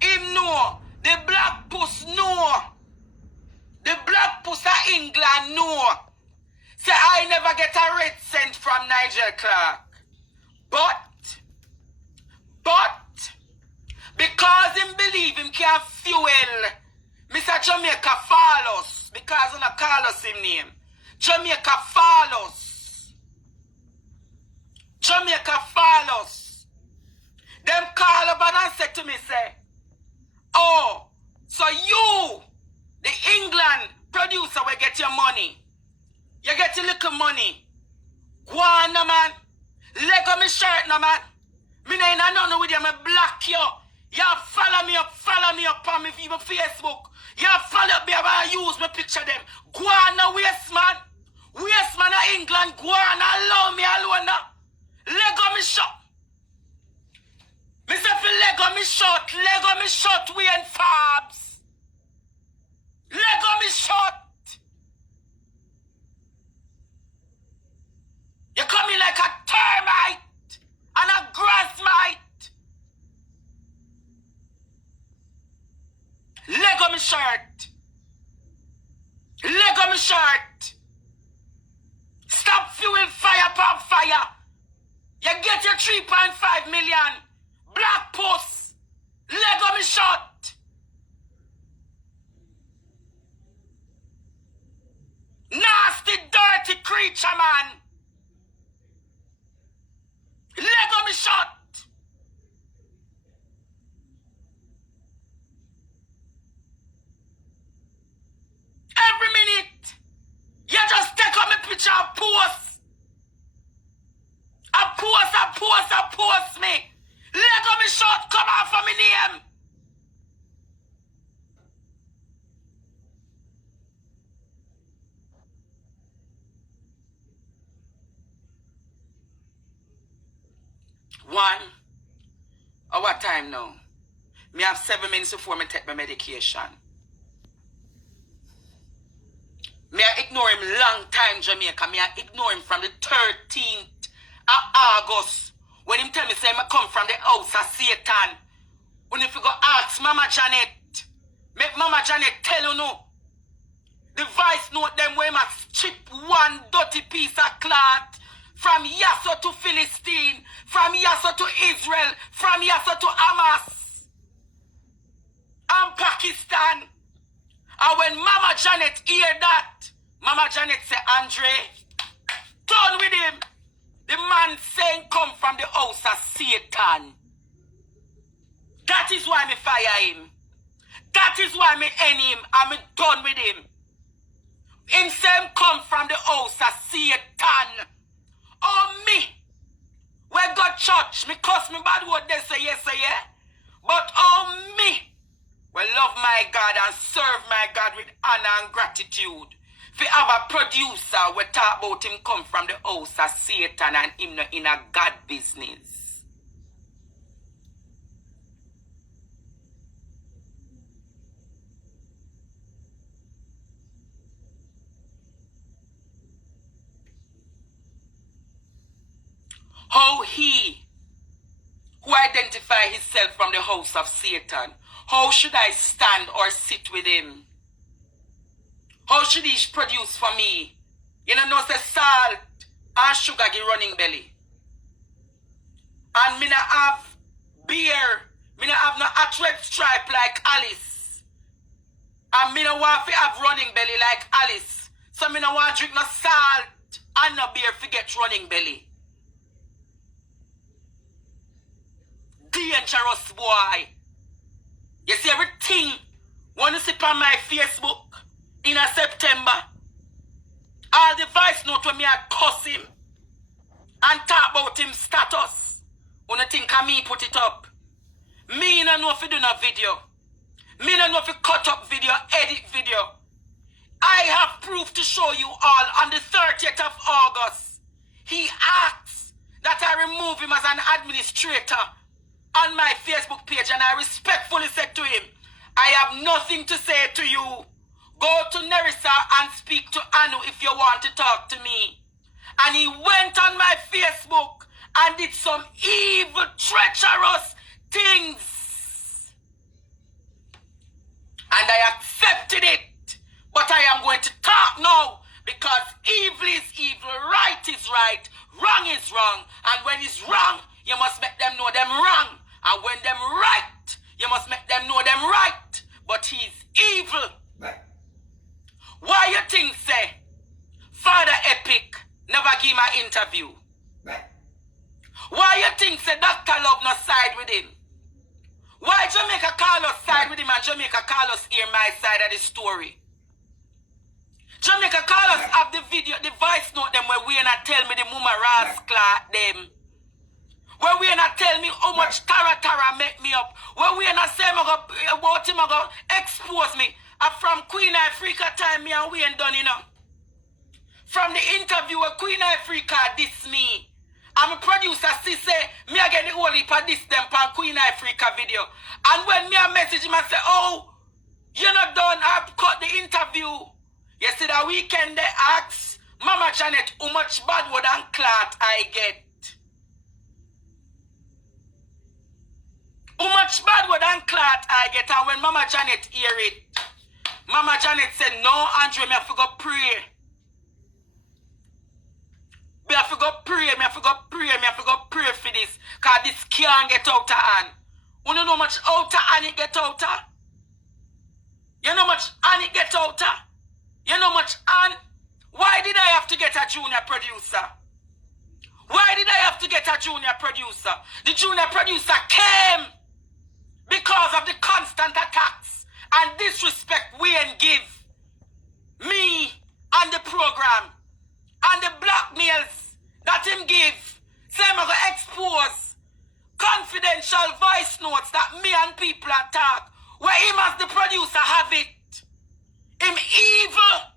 Him know. The black puss know. The black puss of England know. Say I never get a red cent from Nigel Clark. But because him believe him can fuel Mr. Jamaica Fallos, because I call us him name. Jamaica Fallos. Jamaica Fallos. Them call up and say to me, say, oh, so you, the England producer, will get your money. You get your little money. Go on, no, man. Leg on me shirt, no, man. Me no in nothing with you, me block you. You follow me up on me Facebook. You follow up me, I use my picture them. Go on, no, waste man. Waste man of England, go on, allow me alone now. Leg on me short. Me say fi leg on me short, we and Forbes. Leg on me short. You come in like a termite and a grass mite. Leg on me shirt. Leg on me shirt. Stop fueling fire upon fire. You get your 3.5 million. Black puss. Leg on me shirt. Nasty, dirty creature, man. Leg on me shot. Every minute, you just take on me picture and post. I post me. Leg on me shot, come out for me name. One hour time now. Me have 7 minutes before me take my medication. Me I ignore him long time, Jamaica. Me I ignore him from the 13th of August. When him tell me say I come from the house of Satan. When if you go ask Mama Janet, make Mama Janet tell you no. The vice note them where must chip one dirty piece of cloth. From Yasso to Philistine, from Yasso to Israel, from Yasso to Hamas and Pakistan. And when Mama Janet hear that, Mama Janet say, Andre, done with him. The man saying come from the house of Satan. That is why me fire him. That is why me end him and me done with him. Him saying come from the house of Satan. Oh, me, where God church, me cuss me bad word, they say yes, say yeah. But oh, me, we love my God and serve my God with honor and gratitude. If we have a producer, we talk about him come from the house of Satan and him not in a God business. How he who identify himself from the house of Satan, how should I stand or sit with him? How should he produce for me? You know, say salt and sugar give running belly. And me not have beer, me not have no hot red stripe like Alice. And me not want to have running belly like Alice. So me not want to drink no salt and no beer to get running belly. Dangerous boy. You see everything when you see on my Facebook in a September. All the voice note when me I cuss him and talk about him status. When you think of me put it up. Me no know if you do no video. Me no know if you cut up video, edit video. I have proof to show you all on the 30th of August. He asks that I remove him as an administrator on my Facebook page, and I respectfully said to him, I have nothing to say to you. Go to Nerissa and speak to Anu if you want to talk to me. And he went on my Facebook and did some evil, treacherous things. I accepted it. But I am going to talk now, because evil is evil, right is right, wrong is wrong. And when it's wrong, you must make them know them wrong. And when them right, you must make them know them right. But he's evil. Why you think, say, Father Epic never give my interview? Why you think, say, Dr. Love no side with him? Why Jamaica call us side with him and Jamaica call us hear my side of the story? Jamaica call us have the video, the voice note them where we not tell me the mama rascal them. Where we not tell me how much Tara make me up. Where we not say about him go expose me. And from Queen Africa time me and we ain't done enough. From the interview where Queen Africa diss me. I'm a producer, she say, me I get the whole heap of this them pan Queen Africa video. And when me a message him and say, oh, you're not done, I've cut the interview. You see that weekend they ask Mama Janet how much bad word and clot I get. How much bad word and clot I get. And when Mama Janet hear it, Mama Janet said, no, Andrew, me have to go pray. Me have to go pray, me have to go pray, me have to go pray for this. Because this can't get out of hand. You know how much out of hand it get out of? You know how much hand it get out of? You know how much hand? Why did I have to get a junior producer? Why did I have to get a junior producer? The junior producer came because of the constant attacks and disrespect we and give me and the program and the blackmails that him give. Say I'm gonna expose confidential voice notes that me and people attack where him as the producer have it. Him evil.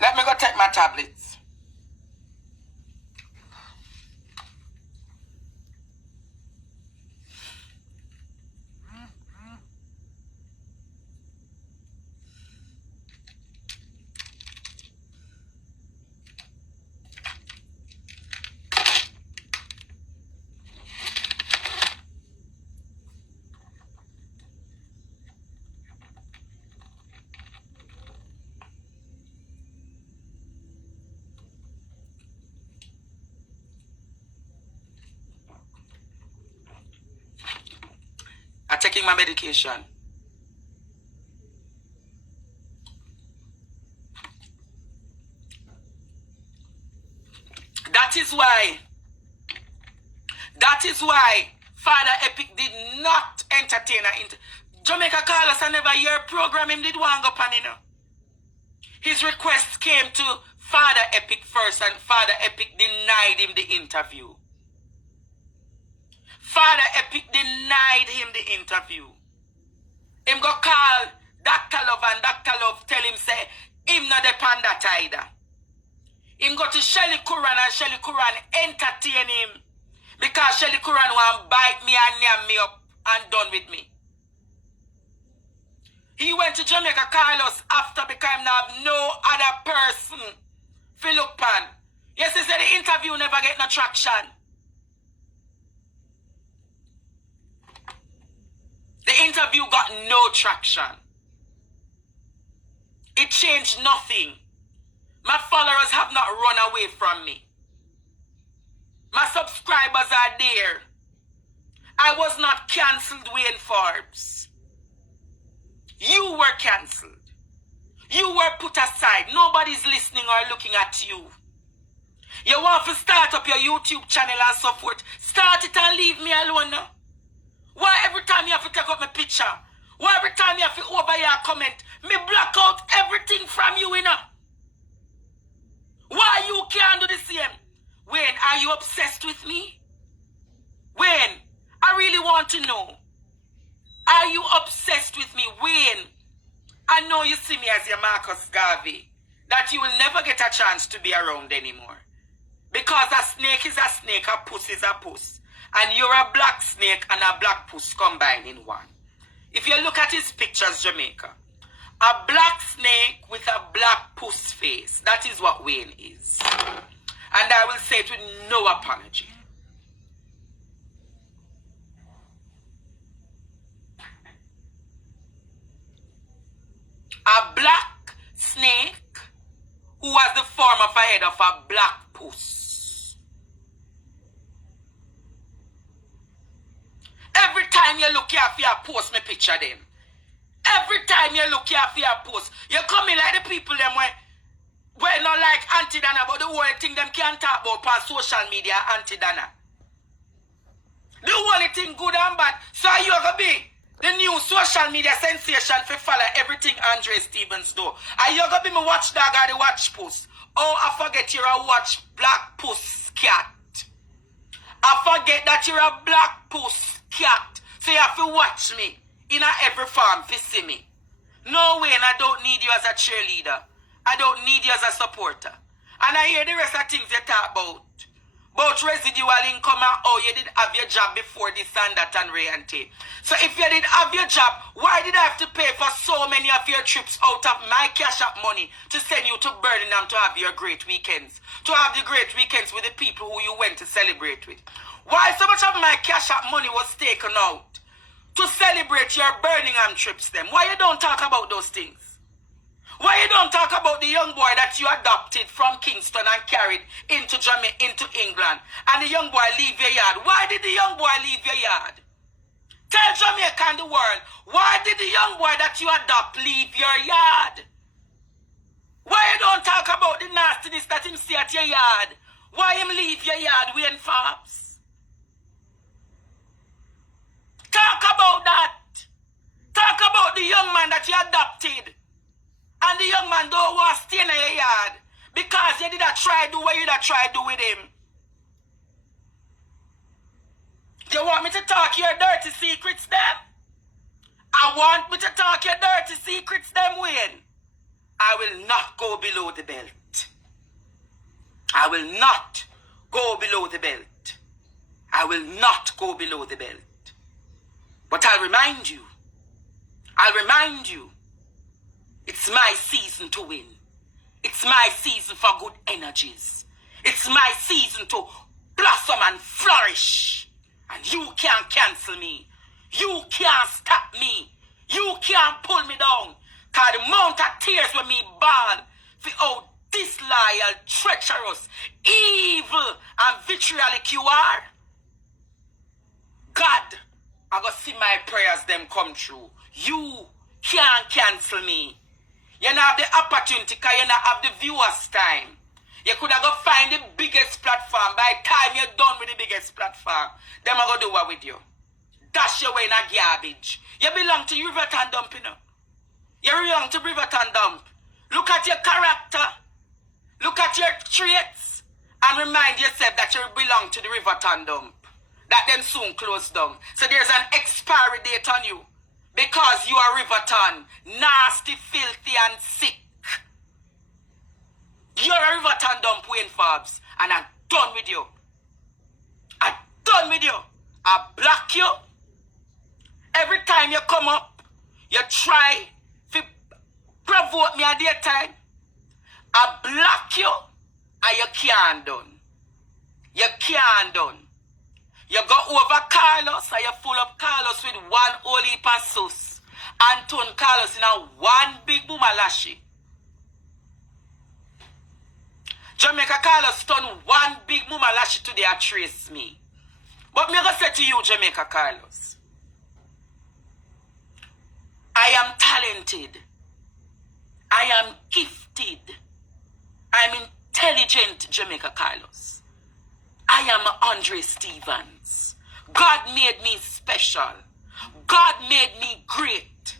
Let me go take my tablets. I'm taking my medication. That is why Father Epic did not entertain her. Jamaica call us and never hear program him did one go pan, you know. His request came to Father Epic first and Father Epic denied him the interview. Father Epic denied him the interview. Him go call Dr. Love and Dr. Love tell him say him not depend that either. Him go to Shelly Curran and Shelly Curran entertain him because Shelly Curran want bite me and name me up and done with me. He went to Jamaica Carlos after because now have no other person to look pan. Yes, he said the interview never get no traction. The interview got no traction. It changed nothing. My followers have not run away from me. My subscribers are there. I was not cancelled, Wayne Forbes. You were cancelled. You were put aside. Nobody's listening or looking at you. You want to start up your YouTube channel and so forth. Start it and leave me alone now. Why every time you have to take up my picture? Why every time you have to over your comment? Me block out everything from you, you know? Why you can't do the same? Wayne, are you obsessed with me? Wayne, I really want to know. Are you obsessed with me? Wayne, I know you see me as your Marcus Garvey, that you will never get a chance to be around anymore. Because a snake is a snake, a puss is a puss. And you're a black snake and a black puss combined in one. If you look at his pictures, Jamaica, a black snake with a black puss face. That is what Wayne is. And I will say it with no apology. A black snake who has the form of a head of a black puss. Every time you look here for your post, me picture them. Every time you look here for your post, you come in like the people them where not like Auntie Dana, but the only thing them can't talk about on social media, Auntie Dana. The only thing good and bad. So you're going to be the new social media sensation for follow everything Andre Stevens do. Are you going to be my watchdog or the watch puss? Oh, I forget you're a watch black puss cat. I forget that you're a black puss cat. So you have to watch me in every farm to see me. No way, and I don't need you as a cheerleader. I don't need you as a supporter. And I hear the rest of things you talk about. About residual income and oh, you did have your job before this and that and reality. So if you did have your job, why did I have to pay for so many of your trips out of my cash app money to send you to Birmingham to have your great weekends? To have the great weekends with the people who you went to celebrate with? Why so much of my cash app money was taken out to celebrate your Birmingham trips then? Why you don't talk about those things? Why you don't talk about the young boy that you adopted from Kingston and carried into Jamaica, into England, and the young boy leave your yard? Why did the young boy leave your yard? Tell Jamaica and the world, why did the young boy that you adopt leave your yard? Why you don't talk about the nastiness that him see at your yard? Why him leave your yard, Wayne Forbes? Talk about that. Talk about the young man that you adopted. And the young man don't want to stay in your yard because you did a try do what you did a try do with him. You want me to talk your dirty secrets then? I want me to talk your dirty secrets then, Wayne. I will not go below the belt. I will not go below the belt. I will not go below the belt. But I'll remind you. It's my season to win. It's my season for good energies. It's my season to blossom and flourish. And you can't cancel me. You can't stop me. You can't pull me down. Cause the amount of tears when me ball for how disloyal, treacherous, evil, and vitriolic you are. God, I go see my prayers them come true. You can't cancel me. You don't have the opportunity because you don't have the viewers' time. You could have go find the biggest platform. By the time you're done with the biggest platform, them are going to do what with you? Dash your way in a garbage. You belong to Riverton Dump, you know. You belong to Riverton Dump. Look at your character. Look at your traits. And remind yourself that you belong to the Riverton Dump. That them soon close down. So there's an expiry date on you. Because you are Riverton, nasty, filthy, and sick. You're a Riverton dump, Wayne Forbes, and I'm done with you. I'm done with you. I block you. Every time you come up, you try to provoke me at that time. I block you, and you can't done. You can't done. You go over Carlos and you full up Carlos with one whole heap of sauce. And turn Carlos in a one big boomalashi. Jamaica Carlos turn one big boomalashi today and trace me. But me gonna say to you, Jamaica Carlos, I am talented. I am gifted. I'm intelligent, Jamaica Carlos. I am Andre Stevens. God made me special. God made me great.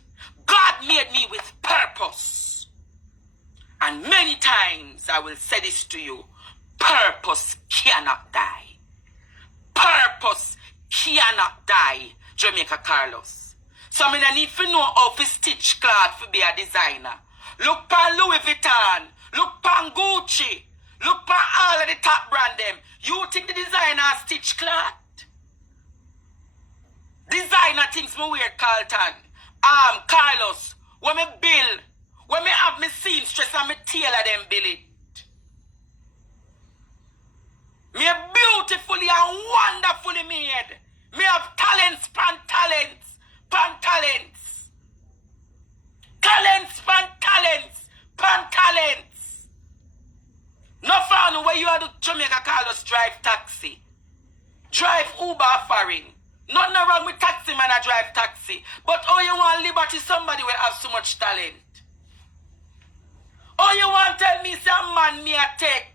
God made me with purpose. And many times I will say this to you. Purpose cannot die. Purpose cannot die, Jamaica Carlos. So I mean, I need to know how to stitch cloth to be a designer. Look pan Louis Vuitton. Look pan Gucci. Look pan all of the top brand them. You think the designer stitch cloth? me weird, Carlton. Carlos, when me bill, when me have me seamstress and me tailor them bill it. Me beautifully and wonderfully made. Me have talents pan talents. Pan talents. Talents pan talents. Pan talents. No fun where you are the Jamaica Carlos drive taxi. Drive Uber offering. Nothing wrong with taxi man I drive taxi. But oh you want liberty somebody will have so much talent. Oh you want tell me some man me a take.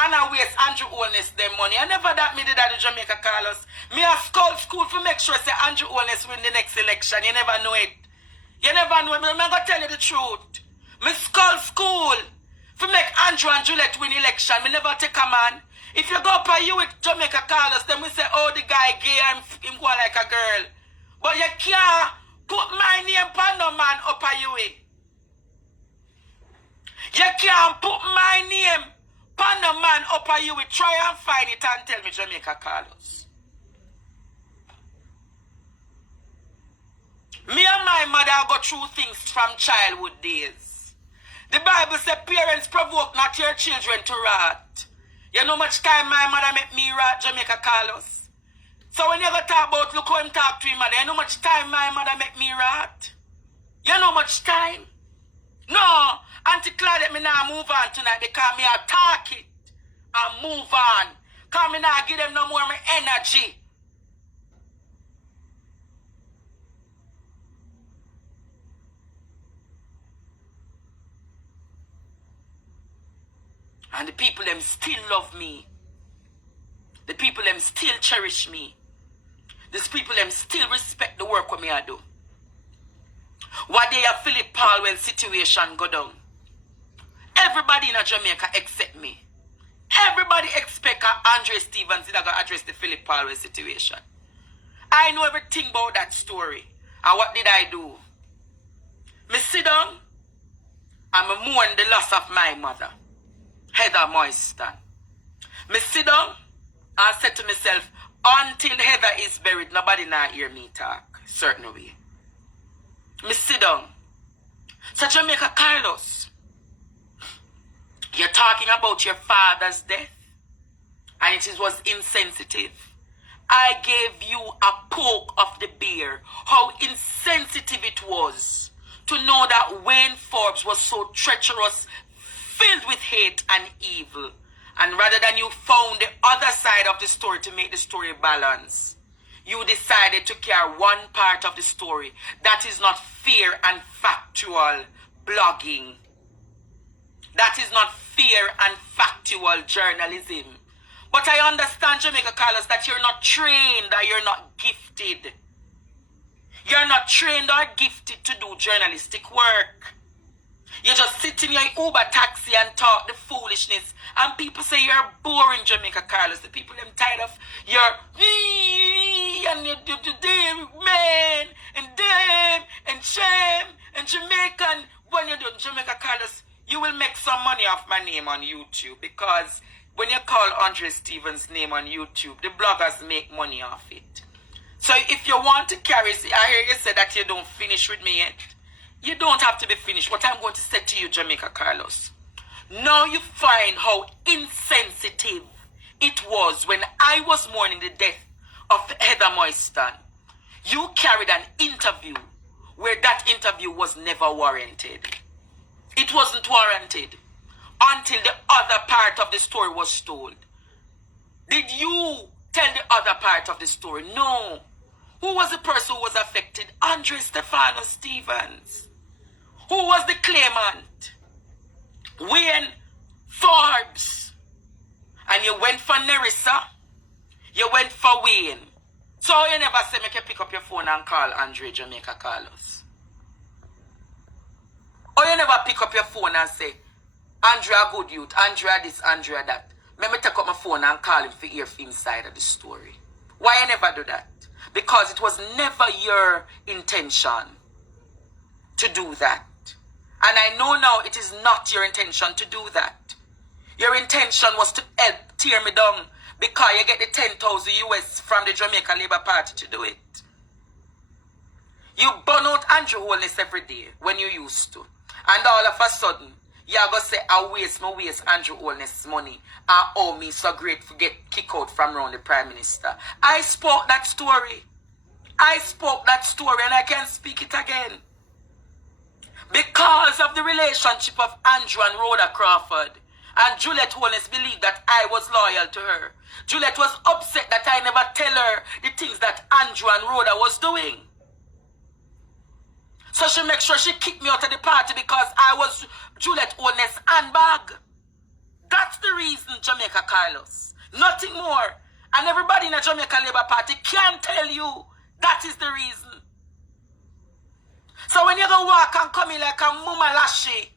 And I waste Andrew Holness them money. I never that me did that to Jamaica Carlos. Me a school to make sure say Andrew Holness win the next election. You never know it. You never know it. I'm going to tell you the truth. Me school to make Andrew and Juliet win election. Me never take a man. If you go up a you with Jamaica Carlos, then we say, oh, the guy gay and him go like a girl. But you can't put my name on no man up a you. You can't put my name pan a man up a you will try and find it and tell me Jamaica Carlos. Me and my mother go through things from childhood days. The Bible says parents provoke not your children to wrath. You know much time my mother make me wrath Jamaica Carlos. So when you go talk about look how him talk to him mother, you know much time my mother make me wrath? You know much time? No. Auntie Claudette, me now move on tonight because me attack it and move on. Because me now give them no more my energy. And the people them still love me. The people them still cherish me. These people them still respect the work what me I do. What they have Philip Palwell situation go down. Everybody in Jamaica except me. Everybody expect Andre Stevens is going to address the Philip Palwell situation. I know everything about that story. And what did I do? Me sit down and me mourn the loss of my mother, Heather Moiston. Me sit down and said to myself, until Heather is buried, nobody now hear me talk. Certain way. Me sit down. So Jamaica Carlos, you're talking about your father's death and it was insensitive. I gave you a poke of the bear. How insensitive it was to know that Wayne Forbes was so treacherous, filled with hate and evil. And rather than you found the other side of the story to make the story balance, you decided to carry one part of the story that is not fair and factual blogging. That is not fair and factual journalism. But I understand, Jamaica Carlos, that you're not trained or you're not gifted. You're not trained or gifted to do journalistic work. You just sit in your Uber taxi and talk the foolishness. And people say you're boring, Jamaica Carlos. The people them tired of your and you man and them and shame and Jamaican. When you do Jamaica Carlos, you will make some money off my name on YouTube, because when you call Andre Stevens' name on YouTube, the bloggers make money off it. So if you want to carry, I hear you say that you don't finish with me yet. You don't have to be finished. What I'm going to say to you, Jamaica Carlos, now you find how insensitive it was when I was mourning the death of Heather Moiston. You carried an interview where that interview was never warranted. It wasn't warranted until the other part of the story was told. Did you tell the other part of the story? No. Who was the person who was affected? Andre Stefano Stevens. Who was the claimant? Wayne Forbes. And you went for Nerissa. You went for Wayne. So you never say make you pick up your phone and call Andre Jamaica Carlos. Or you never pick up your phone and say, Andrea good youth, Andrea this, Andrea that. Let me take up my phone and call him for hear inside of the story. Why you never do that? Because it was never your intention to do that. And I know now it is not your intention to do that. Your intention was to help tear me down because you get the 10,000 US from the Jamaica Labour Party to do it. You burn out Andrew Holness every day when you used to. And all of a sudden, you're going to say, I waste Andrew Holness money. And oh, me so great to get kicked out from around the Prime Minister. I spoke that story. And I can speak it again. Because of the relationship of Andrew and Rhoda Crawford. And Juliet Holness believed that I was loyal to her. Juliet was upset that I never tell her the things that Andrew and Rhoda was doing. So she make sure she kicked me out of the party because I was Juliet Holness handbag. That's the reason, Jamaica Carlos. Nothing more. And everybody in the Jamaica Labour Party can tell you that is the reason. So when you go walk and come in like a mama lashy,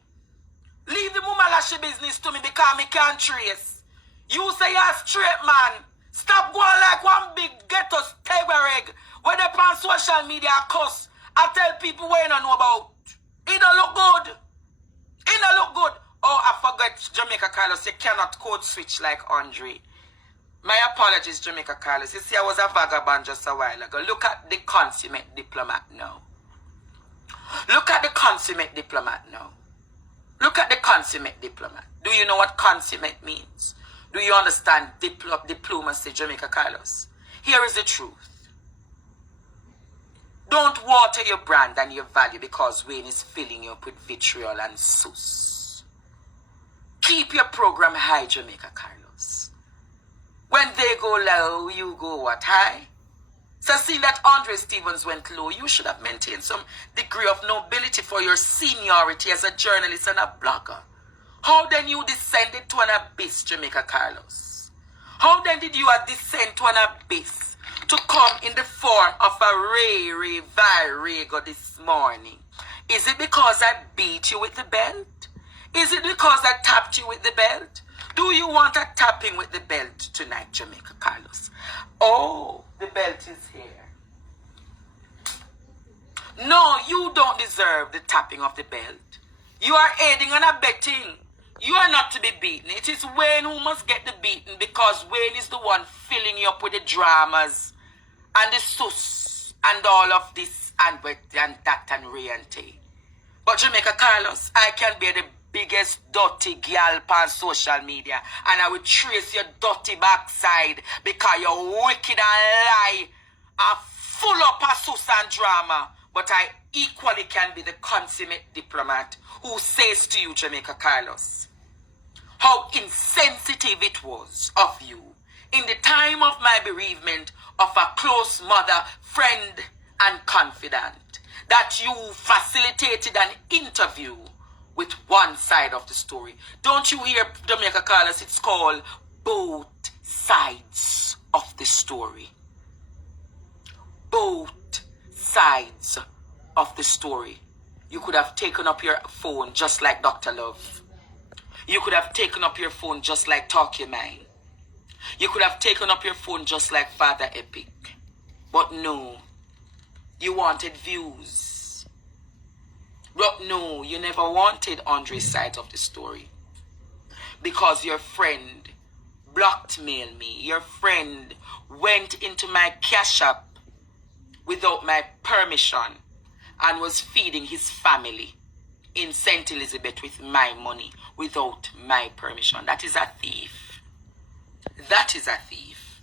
leave the mama lashy business to me because me can't trace. You say you're a straight man. Stop going like one big ghetto stable egg when they on social media cuss. I tell people what you don't know about. It don't look good. It don't look good. Oh, I forgot, Jamaica Carlos, you cannot code switch like Andre. My apologies, Jamaica Carlos. You see, I was a vagabond just a while ago. Look at the consummate diplomat now. Look at the consummate diplomat now. Look at the consummate diplomat. Do you know what consummate means? Do you understand diplomacy, Jamaica Carlos? Here is the truth. Don't water your brand and your value because Wayne is filling you up with vitriol and sus. Keep your program high, Jamaica Carlos. When they go low, you go what, high? So seeing that Andre Stevens went low, you should have maintained some degree of nobility for your seniority as a journalist and a blogger. How then you descended to an abyss, Jamaica Carlos? How then did you descend to an abyss to come in the form of a Ray Virego this morning? Is it because I beat you with the belt? Is it because I tapped you with the belt? Do you want a tapping with the belt tonight, Jamaica Carlos? Oh, the belt is here. No, you don't deserve the tapping of the belt. You are aiding and abetting. You are not to be beaten. It is Wayne who must get the beating because Wayne is the one filling you up with the dramas and the sus and all of this and that and Ray and Tay. But Jamaica Carlos, I can be the biggest dirty girl on social media and I will trace your dirty backside because you're wicked and lie and full up of sus and drama. But I equally can be the consummate diplomat who says to you, Jamaica Carlos, how insensitive it was of you in the time of my bereavement of a close mother, friend, and confidant, that you facilitated an interview with one side of the story. Don't you hear, Jamaica Carlos? It's called both sides of the story. Both sides of the story. You could have taken up your phone just like Dr. Love. You could have taken up your phone just like Talk Your Mind. You could have taken up your phone just like Father Epic. But no, you wanted views. But no, you never wanted Andre's side of the story. Because your friend blackmailed me. Your friend went into my cash app without my permission and was feeding his family in St. Elizabeth with my money without my permission. That is a thief. That is a thief.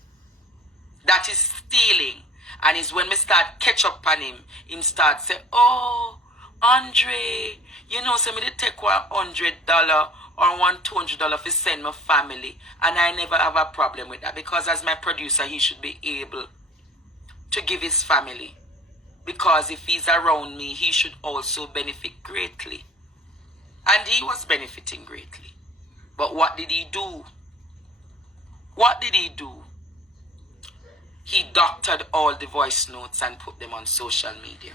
That is stealing. And it's when we start catch up on him, him start say, oh, Andre, you know, so me they take $100 or $200 to send my family. And I never have a problem with that because as my producer, he should be able to give his family. Because if he's around me, he should also benefit greatly. And he was benefiting greatly. But what did he do? What did he do? He doctored all the voice notes and put them on social media.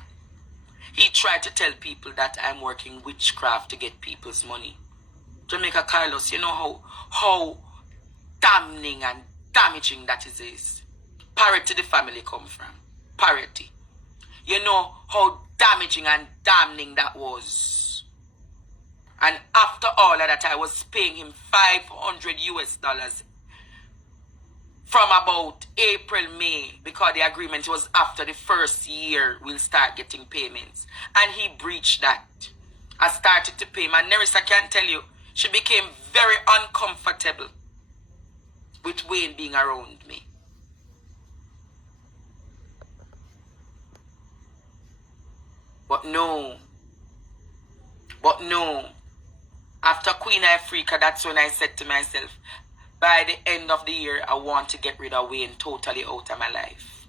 He tried to tell people that I'm working witchcraft to get people's money. Jamaica Carlos, you know how damning and damaging that is. Parity the family come from. Parity. You know how damaging and damning that was. And after all of that, I was paying him $500 US from about April, May, because the agreement was after the first year we'll start getting payments. And he breached that. I started to pay. My Nerissa can tell you, she became very uncomfortable with Wayne being around me. But no. After Queen Africa, that's when I said to myself, by the end of the year, I want to get rid of Wayne totally out of my life.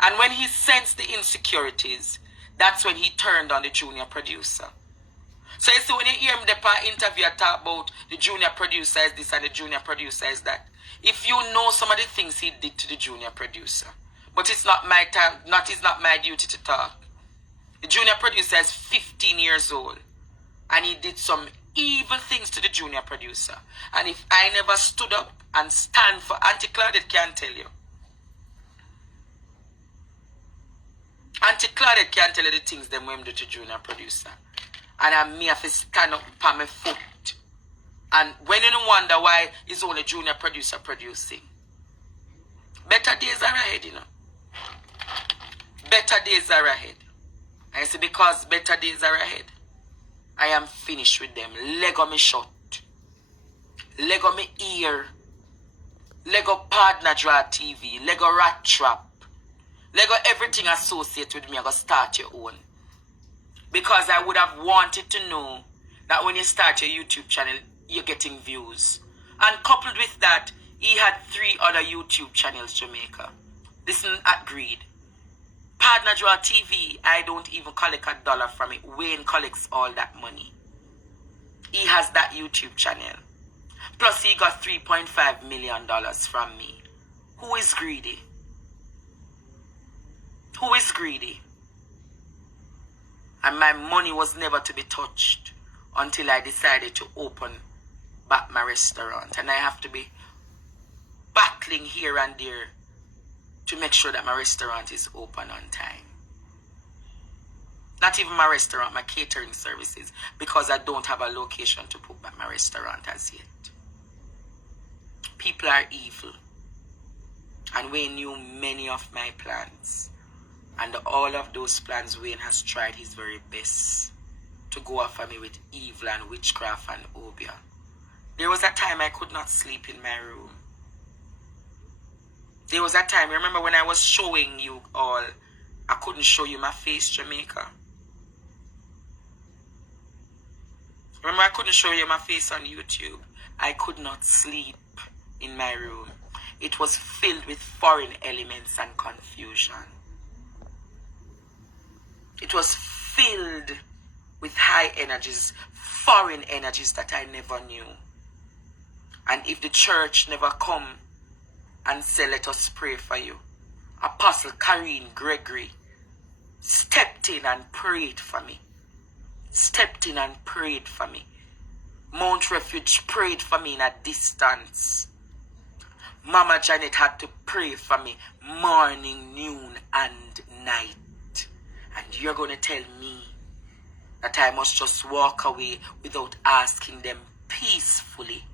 And when he sensed the insecurities, that's when he turned on the junior producer. So you see, when you hear me the interview, I talk about the junior producer is this and the junior producer is that. If you know some of the things he did to the junior producer, but it's not my time, it's not my duty to talk. The junior producer is 15 years old, and he did some evil things to the junior producer. And if I never stood up and stand for Auntie Claudette can tell you. Auntie Claudette can tell you the things them women do to junior producer. And I may have to stand up on my foot. And when you don't wonder why it's only junior producer producing. Better days are ahead, you know. Better days are ahead. I say because better days are ahead, I am finished with them. Lego me shut. Lego me ear. Lego partner draw TV. Lego rat trap. Lego everything associated with me. I go start your own. Because I would have wanted to know that when you start your YouTube channel, you're getting views. And coupled with that, he had 3 other YouTube channels, Jamaica. Listen at greed. Partner Draw TV, I don't even collect $1 from it. Wayne collects all that money. He has that YouTube channel. Plus he got $3.5 million from me. Who is greedy? Who is greedy? And my money was never to be touched until I decided to open back my restaurant. And I have to be battling here and there to make sure that my restaurant is open on time. Not even my restaurant, my catering services, because I don't have a location to put back my restaurant as yet. People are evil. And Wayne knew many of my plans. And all of those plans, Wayne has tried his very best to go after me with evil and witchcraft and obia. There was a time I could not sleep in my room. There was a time, remember when I was showing you all, I couldn't show you my face, Jamaica. Remember I couldn't show you my face on YouTube. I could not sleep in my room. It was filled with foreign elements and confusion. It was filled with high energies, foreign energies that I never knew. And if the church never come and say, let us pray for you, Apostle Karine Gregory stepped in and prayed for me. Stepped in and prayed for me. Mount Refuge prayed for me in a distance. Mama Janet had to pray for me morning, noon, and night. And you're going to tell me that I must just walk away without asking them peacefully,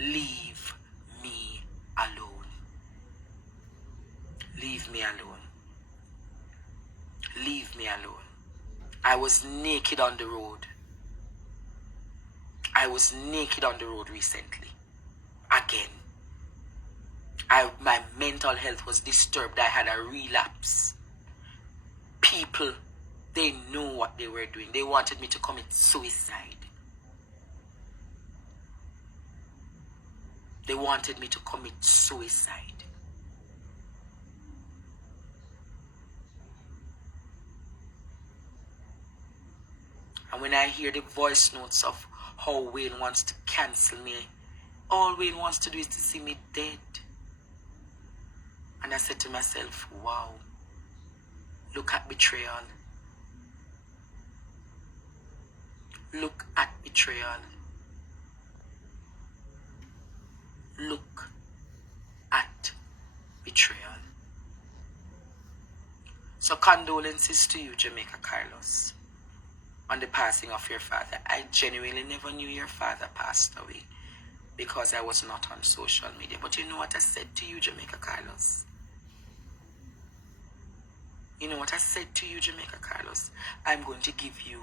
leave me alone. Leave me alone. Leave me alone. I was naked on the road. I was naked on the road recently. Again. My mental health was disturbed. I had a relapse. People, they knew what they were doing. They wanted me to commit suicide. They wanted me to commit suicide. And when I hear the voice notes of how Wayne wants to cancel me, all Wayne wants to do is to see me dead. And I said to myself, wow, look at betrayal. Look at betrayal. Look at betrayal. So condolences to you, Jamaica Carlos, on the passing of your father. I genuinely never knew your father passed away. because I was not on social media. But you know what I said to you, Jamaica Carlos? You know what I said to you, Jamaica Carlos? I'm going to give you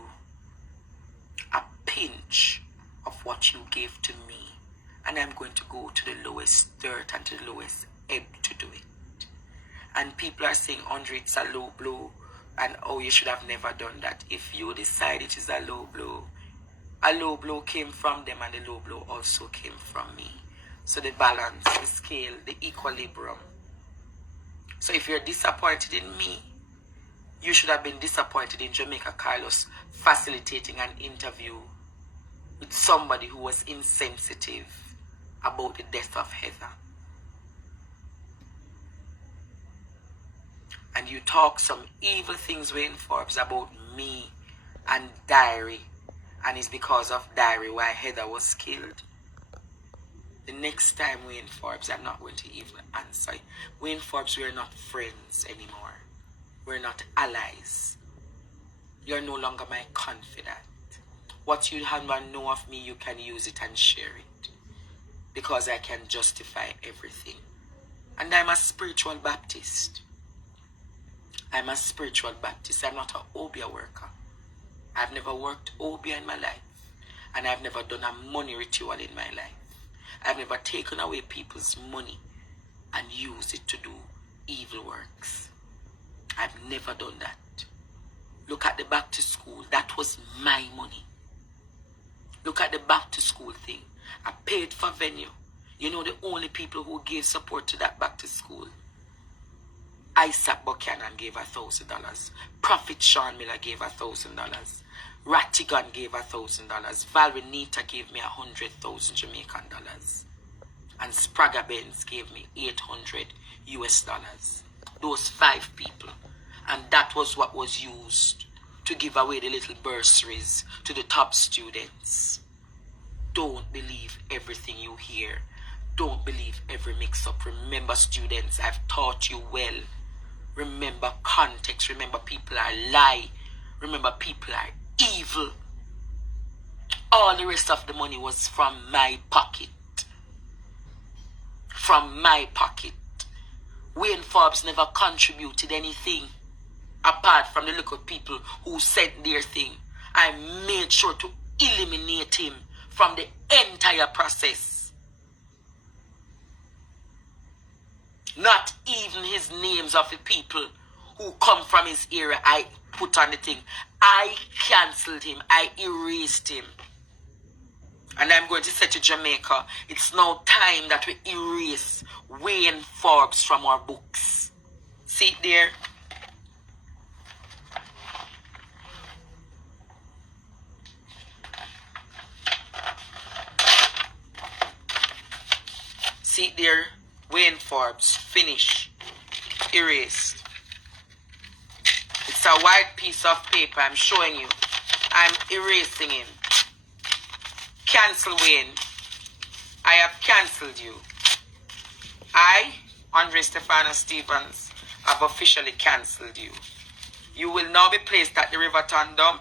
a pinch of what you gave to me, and I'm going to go to the lowest dirt and to the lowest ebb to do it. And people are saying, Andre, it's a low blow, and oh, you should have never done that. If you decide it is a low blow came from them, and the low blow also came from me. So the balance, the scale, the equilibrium. So if you're disappointed in me, you should have been disappointed in Jamaica Carlos facilitating an interview with somebody who was insensitive about the death of Heather. And you talk some evil things, Wayne Forbes, about me and Diary, and it's because of Diary why Heather was killed. The next time, Wayne Forbes, I'm not going to even answer. Wayne Forbes, we're not friends anymore. We're not allies. You're no longer my confidant. What you have and know of me, you can use it and share it, because I can justify everything. And I'm a spiritual Baptist. I'm a spiritual Baptist. I'm not an Obia worker. I've never worked Obia in my life. And I've never done a money ritual in my life. I've never taken away people's money and used it to do evil works. I've never done that. Look at the back to school. That was my money. Look at the back to school thing. I paid for venue. You know the only people who gave support to that back to school? Isaac Buchanan gave $1,000. Prophet Sean Miller gave $1,000. Rattigan gave $1,000. Valerie Nita gave me 100,000 Jamaican dollars. And Sprague Benz gave me $800. Those 5 people. And that was what was used to give away the little bursaries to the top students. Don't believe everything you hear. Don't believe every mix-up. Remember, students, I've taught you well. Remember context. Remember, people are lie. Remember, people are evil. All the rest of the money was from my pocket. From my pocket. Wayne Forbes never contributed anything apart from the little people who said their thing. I made sure to eliminate him from the entire process. Not even his names of the people who come from his area I put on the thing. I cancelled him. I erased him. And I'm going to say to Jamaica, it's now time that we erase Wayne Forbes from our books. See it there? See it there? Wayne Forbes. Finish. Erased. It's a white piece of paper. I'm showing you. I'm erasing him. Cancel Wayne. I have cancelled you. I, Andre Stefano Stevens, have officially cancelled you. You will now be placed at the Riverton dump.